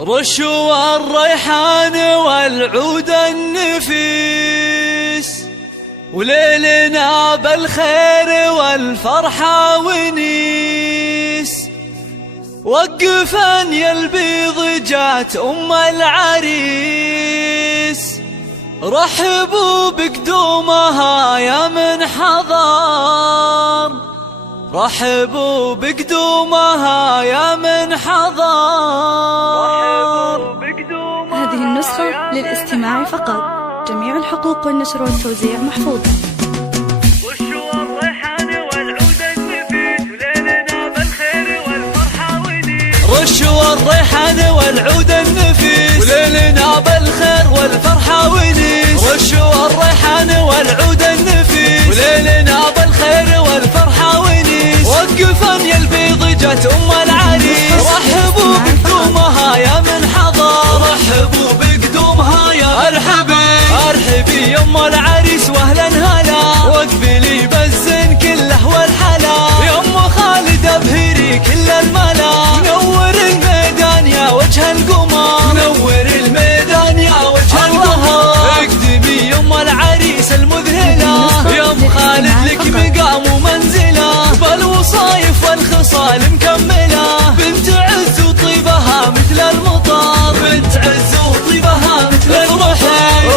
رشوا الريحان والعود النفيس، وليلنا بالخير والفرحة ونيس. وقفن يا البيض جات أم العريس، رحبوا بقدومها يا من حضر، رحبوا بقدومها يا من حضر. هذه النسخة للاستماع فقط، جميع الحقوق والنشر والتوزيع محفوظة. رشوا الريحان والعود النفيس، وليلنا بالخير والفرحة ونيس. رشوا الريحان والعود النفيس، وليلنا بالخير والفرحة ونيس. رشوا الريحان والعود النفيس، وليلنا بالخير والفرحة ونيس. وقفن يا البيض جات أم العريس، رحبوا بقدومها يا من حضر، رحبوا بقدومها يا ارحبي ارحبي يا ام العريس واهلا هلا. واقبلي بالزين كله والحلا، يا ام خالد ابهري كل الملا. نور الميدان يا وجه القمر، نور الميدان يا وجه القمر. اقدمي يا ام العريس المذهله، يا ام خالد لك مقام ومنزله، بالوصايف والخصال مكمله. بنت عز وطيبها مثل المطر، بنت عز وطيبها مثل المطر.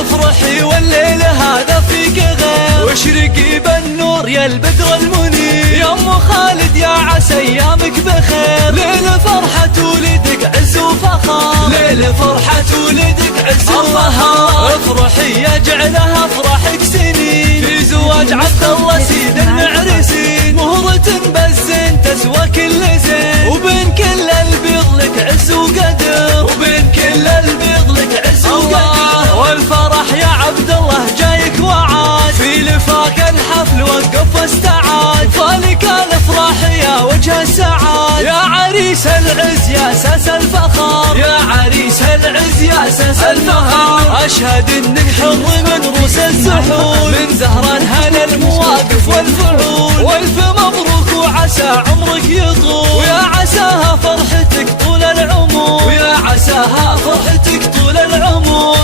افرحي والليل هذا فيك غير، واشرقي بالنور يا البدر المنير. يا ام خالد يا عسى ايامك بخير، ليل فرحة ولدك عز وفخر، ليل فرحة ولدك عز وفخر. افرحي يا جعلها افراحك سنين، في زواج عبد الله سيد المعرسين. مهرة بالزين تسوى كل زين، وبين كل البيض لك عز وقدر، وبين كل البيض لك عز وقدر. والفرح يا عبد الله جايك وعاد، في لفاك الحفل وقف واستعاد. فالك الافراح يا وجه السعاد، يا عريس العز يا اساس الفخر، يا عريس العز يا اساس الفخر. اشهد انك حر من روس الزحول، من زهران هلا المواقف والفعول. والف مبروك وعسى عمرك يطول، ويا عساها فرحتك طول العمر، ويا عساها فرحتك طول العمر.